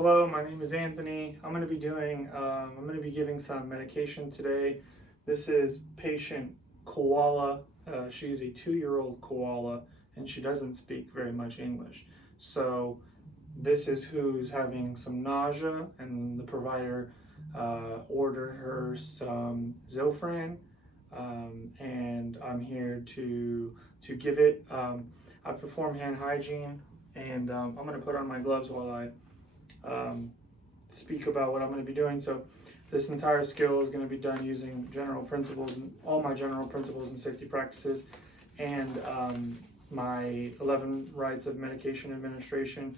Hello, my name is Anthony. I'm going to be giving some medication today. This is patient Koala. She's a 2-year-old koala and she doesn't speak very much English. So this is who's having some nausea, and the provider ordered her some Zofran, and I'm here to give it. I perform hand hygiene, and I'm going to put on my gloves while I speak about what I'm going to be doing. So this entire skill is going to be done using general principles and all my general principles and safety practices, and my 11 rights of medication administration.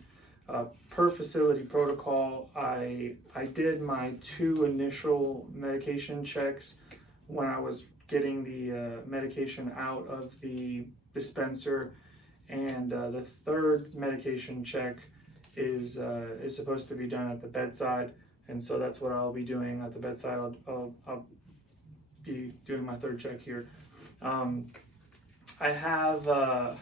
Per facility protocol, I did my 2 initial medication checks when I was getting the medication out of the dispenser, and the 3rd medication check is supposed to be done at the bedside, and so that's what I'll be doing at the bedside. I'll be doing my 3rd check here. I have a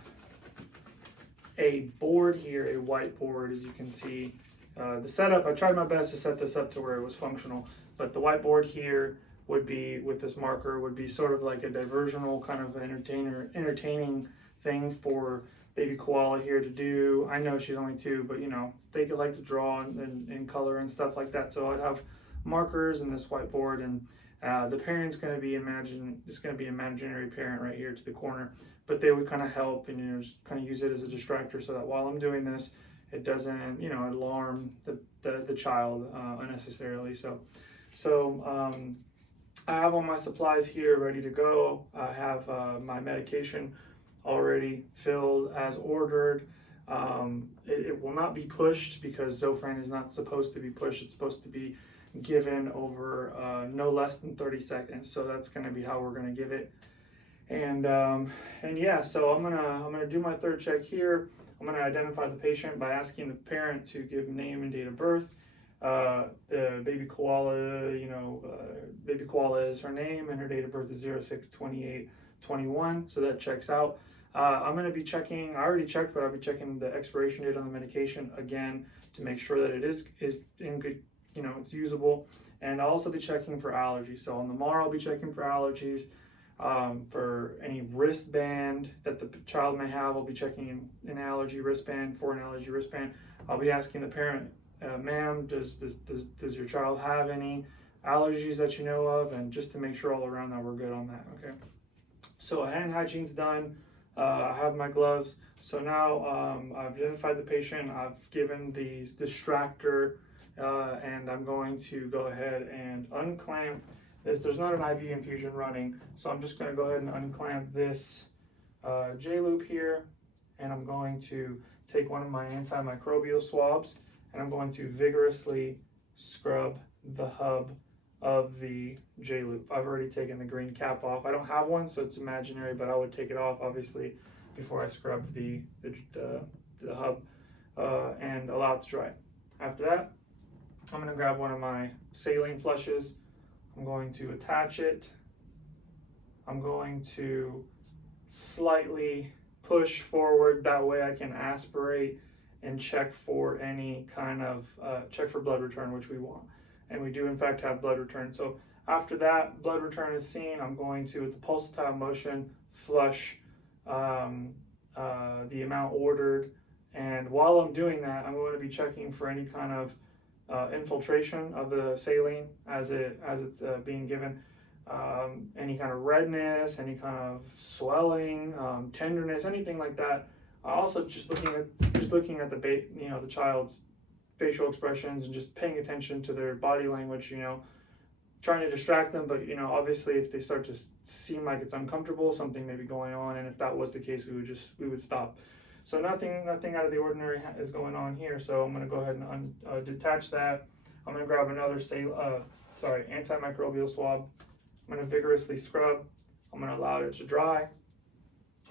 board here, a whiteboard, as you can see. The setup, I tried my best to set this up to where it was functional, but the whiteboard here would be, with this marker, would be sort of like a diversional kind of entertaining thing for baby koala here to do. I know she's only 2, but you know, they could like to draw and color and stuff like that. So I'd have markers in this whiteboard, and the parent's going to be it's going to be an imaginary parent right here to the corner, but they would kind of help and, you know, just kind of use it as a distractor so that while I'm doing this, it doesn't, you know, alarm the child unnecessarily. So I have all my supplies here ready to go. I have my medication already filled as ordered. It will not be pushed because Zofran is not supposed to be pushed. It's supposed to be given over no less than 30 seconds. So that's going to be how we're going to give it. And yeah, so I'm gonna do my 3rd check here. I'm gonna identify the patient by asking the parent to give name and date of birth. The baby koala, baby koala is her name, and her date of birth is 06/28/21, so that checks out. I'm going to be checking, I already checked, but I'll be checking the expiration date on the medication again to make sure that it is in good, you know, it's usable. And I'll also be checking for allergies. So on the MAR, I'll be checking for allergies. For any wristband that the child may have, I'll be checking an allergy wristband. For an allergy wristband, I'll be asking the parent, ma'am, does your child have any allergies that you know of? And just to make sure all around that we're good on that, okay? So hand hygiene's done. I have my gloves. So now I've identified the patient, I've given the distractor, and I'm going to go ahead and unclamp this. There's not an IV infusion running, so I'm just going to go ahead and unclamp this J-loop here, and I'm going to take one of my antimicrobial swabs, and I'm going to vigorously scrub the hub of the J-loop. I've already taken the green cap off. I don't have one, so it's imaginary, but I would take it off obviously before I scrub the hub and allow it to dry. After that, I'm going to grab one of my saline flushes. I'm going to attach it. I'm going to slightly push forward, that way I can aspirate and check for any kind of check for blood return, which we want. And we do in fact have blood return. So after that blood return is seen, I'm going to, with the pulsatile motion, flush the amount ordered. And while I'm doing that, I'm going to be checking for any kind of infiltration of the saline as it's being given. Any kind of redness, any kind of swelling, tenderness, anything like that. Also, just looking at the child's facial expressions and just paying attention to their body language, you know, trying to distract them, but you know, obviously if they start to seem like it's uncomfortable, something may be going on, and if that was the case, we would stop. So nothing out of the ordinary is going on here, so I'm going to go ahead and detach that. I'm going to grab another antimicrobial swab. I'm going to vigorously scrub. I'm going to allow it to dry.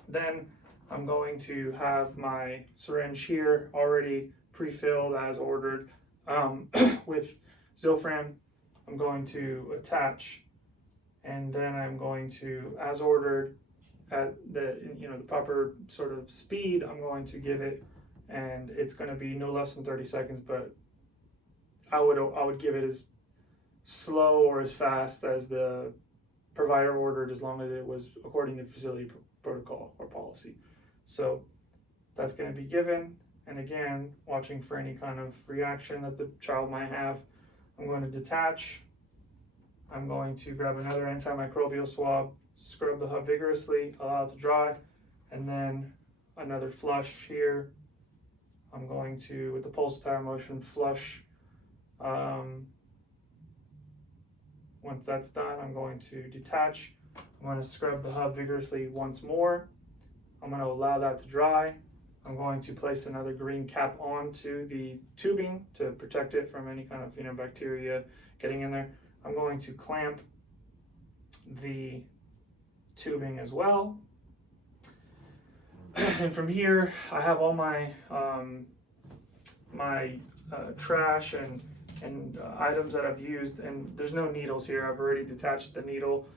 Then I'm going to have my syringe here already pre-filled as ordered with Zofran. I'm going to attach, and then I'm going to, as ordered, at the proper sort of speed, I'm going to give it, and it's going to be no less than 30 seconds, but I would give it as slow or as fast as the provider ordered, as long as it was according to facility protocol or policy. So that's going to be given. And again, watching for any kind of reaction that the child might have. I'm going to detach. I'm going to grab another antimicrobial swab, scrub the hub vigorously, allow it to dry, and then another flush here. I'm going to, with the pulsatile motion, flush. Once that's done, I'm going to detach. I'm going to scrub the hub vigorously once more. I'm going to allow that to dry. I'm going to place another green cap onto the tubing to protect it from any kind of bacteria getting in there. I'm going to clamp the tubing as well. And from here, I have all my trash and items that I've used, and there's no needles here. I've already detached the needle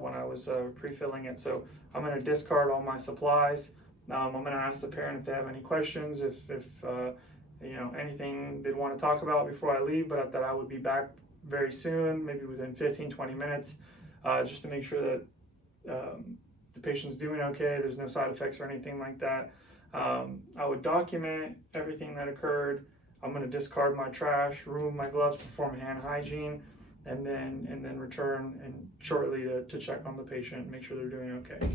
when I was pre-filling it. So I'm going to discard all my supplies. I'm going to ask the parent if they have any questions, if anything they'd want to talk about before I leave, but that I would be back very soon, maybe within 15-20 minutes, just to make sure that the patient's doing okay, there's no side effects or anything like that. I would document everything that occurred. I'm going to discard my trash, remove my gloves, perform hand hygiene, and then return shortly to check on the patient and make sure they're doing okay.